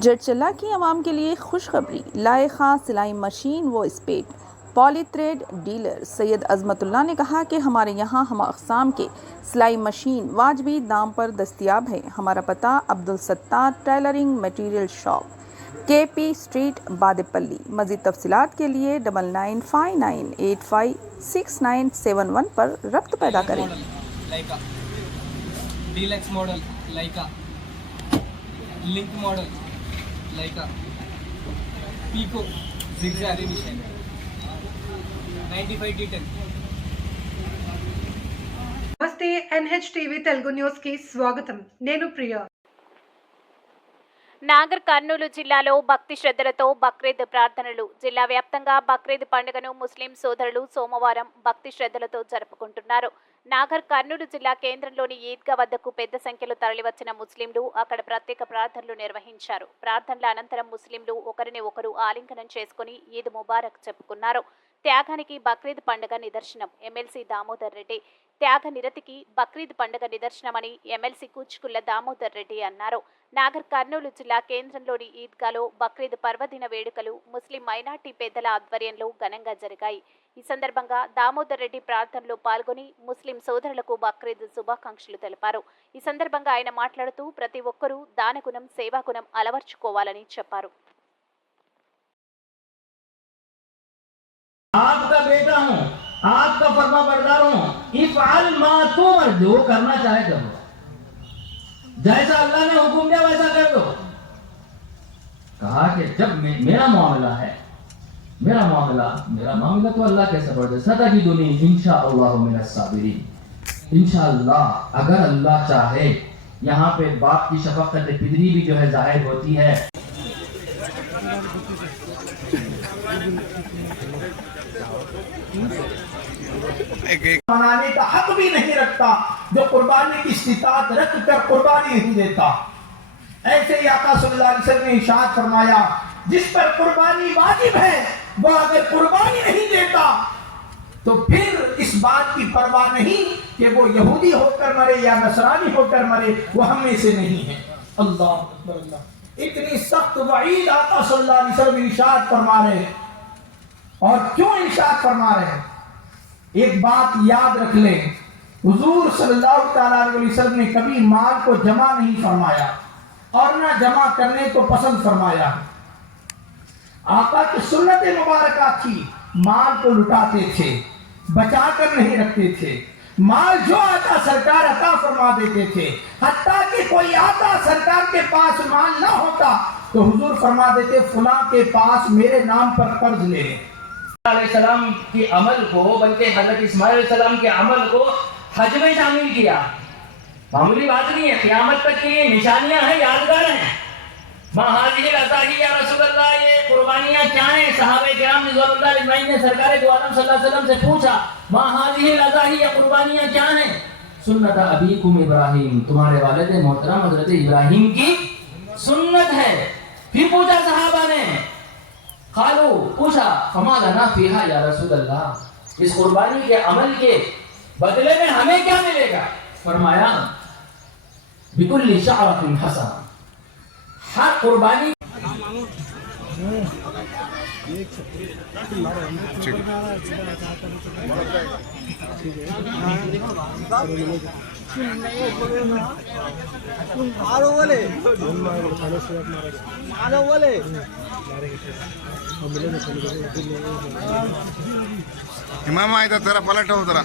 जड़चला की आवाम के लिए खुशखबरी, लाए खां सिलाई मशीन व स्पेट। Poly thread dealer Syed Azmatullah ने कहा कि हमारे यहाँ हम अक़साम के सिलाई मशीन वाजबी दाम पर दस्तियाब है। हमारा पता Abdul Sattar tailoring material shop, KP street, Badepalli. मज़ीद तफसीलात के लिए 9959856971 पर रब्त पैदा करें। Leica deluxe model, Leica link model, Leica pico zigzag edition 95 D10। నమస్తే NHTV తెలుగు న్యూస్ కి స్వాగతం. నేను ప్రియా. నాగర్ కర్నూలు జిల్లాలో భక్తి శ్రద్ధలతో బక్రీద్ ప్రార్థనలు. జిల్లా వ్యాప్తంగా బక్రీద్ పండుగను ముస్లిం సోదరులు సోమవారం భక్తి శ్రద్ధలతో జరుపుకుంటున్నారు. నాగర్ కర్నూలు జిల్లా కేంద్రంలోని ఈద్గా వద్దకు పెద్ద సంఖ్యలో తరలివచ్చిన ముస్లింలు అక్కడ ప్రత్యేక ప్రార్థనలు నిర్వహించారు. ప్రార్థనల అనంతరం ముస్లింలు ఒకరిని ఒకరు ఆలింగనం చేసుకుని ఈద్ ముబారక్ చెప్పుకున్నారు. త్యాగానికి బక్రీద్ పండుగ నిదర్శనం. ఎమ్మెల్సీ దామోదర్ రెడ్డి త్యాగ నిరతికి బక్రీద్ పండుగ నిదర్శనమని ఎమ్మెల్సీ కూచుకుళ్ల దామోదర్ రెడ్డి అన్నారు. నాగర్ కర్నూలు జిల్లా కేంద్రంలోని ఈద్గాలో బక్రీద్ పర్వదిన వేడుకలు ముస్లిం మైనార్టీ పెద్దల ఆధ్వర్యంలో ఘనంగా జరిగాయి. ఈ సందర్భంగా దామోదర్ రెడ్డి ప్రార్థనలో పాల్గొని ముస్లిం సోదరులకు బక్రీద్ శుభాకాంక్షలు తెలిపారు. ఈ సందర్భంగా ఆయన మాట్లాడుతూ ప్రతి ఒక్కరూ దానగుణం, సేవాగుణం అలవర్చుకోవాలని చెప్పారు. आपका बेटा हूँ, आपका फर्मा बरदार हूँ। इफ़अल मा तुमर, जो करना चाहे करो, जैसा अल्लाह ने हुक्म दिया वैसा कर दो। कहा कि जब मेरा मामला है, मेरा मामला तो अल्लाह के सबर से सतजिदुनी इंशाअल्लाह मिनस साबिरीन। इंशाअल्लाह अगर अल्लाह चाहे, यहाँ पे बाप की शफकत पिदरी भी जो है जाहिर होती है। मनाने का हक भी नहीं रखता जो कुर्बानी की इस्तिताअत रख कर कुर्बानी नहीं देता। ऐसे ही आका सल्लल्लाहु अलैहि वसल्लम ने इरशाद फरमाया, जिस पर कुर्बानी वाजिब है वो अगर कुर्बानी नहीं देता तो फिर इस बात की परवाह नहीं कि वो यहूदी होकर मरे या नसरानी होकर मरे, वो हम में से नहीं है। अल्लाह अकबर अल्लाह। इतनी सख्त वईद आका सल्लल्लाहु अलैहि वसल्लम इरशाद फरमा रहे हैं। और क्यों इरशाद फरमा रहे हैं? एक बात याद रख लें, हुजूर सल्लल्लाहु अलैहि वसल्लम ने कभी माल को जमा नहीं फरमाया और ना जमा करने को पसंद फरमाया। आका की सुन्नत मुबारक थी, माल को लुटाते थे, बचा कर नहीं रखते थे। माल जो आता सरकार अता फरमा देते थे। हत्ता कि कोई आता सरकार के पास माल ना होता तो हुजूर फरमा देते, फलां के पास मेरे नाम पर कर्ज ले। अलैहिस्सलाम के अमल को, बल्कि हजरत इस्माइल अलैहिस्सलाम के अमल को हज में शामिल किया। मामूली बात नहीं है, क़यामत तक के लिए निशानियां हैं, यादगार हैं। महाजिर अताही या रसूलल्लाह, ये कुर्बानियां क्या हैं? सहाबे किराम रिज़वानुल्लाह अजमईन ने सरकार दो आलम सल्लल्लाहु अलैहि वसल्लम से पूछा, महाजिर अताही या कुर्बानियां क्या हैं? सुन्नत अबीकुम इब्राहिम, तुम्हारे वालिद मोहतरम हजरत इब्राहिम की सुन्नत है। फिर पूछा सहाबा ने, खालो पूछा, फमा लना फीहा या रसूलल्लाह, इस कुर्बानी के अमल के बदले में हमें क्या मिलेगा? फरमाया, बिकुल्ली शअरतिन हसन, हर कुर्बानी इमाम आया तेरा पलट हो तेरा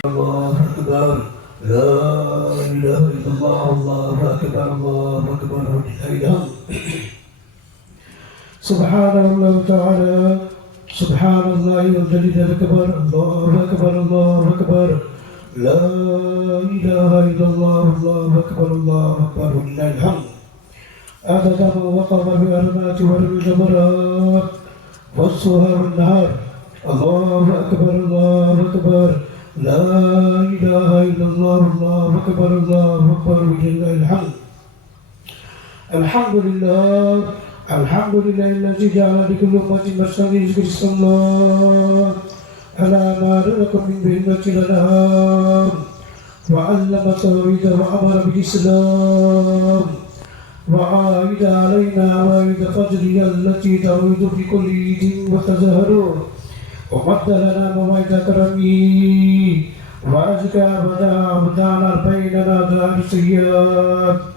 अल्लाहु अकबर, ला इलाहा इल्लल्लाह, अल्लाहु अकबर, अल्लाहु अकबर, सुब्हानल्लाह तआला, सुब्हानल्लाह वल जलील अकबर, अल्लाहु अकबर, अल्लाहु अकबर, ला इलाहा इल्लल्लाह, अल्लाहु अकबर, अल्लाहु अकबर, लिल्लाहिल हम्द। अदद मा वक़अ बिअरबात वल जमरात वस्सुहा वन नहार, अल्लाहु अकबर, अल्लाहु अकबर, ला इलाहा इल्लल्लाह, अल्लाहु अकबर, अल्लाहु अकबर, लिल्लाहिल हम्द। अल्हम्दुलिल्लाह الحمد لله الذي جعل لكل أمة مسجد ذكر اسم الله على ما رزقكم من بهيمة الأنعام وعلم التوحيد وأمر بالإسلام وعائد علينا عوائد فضله التي تعود في كل عيد وتزهر ومد لنا مواعيد كرمه وأزكى بنا بيننا دار السيئات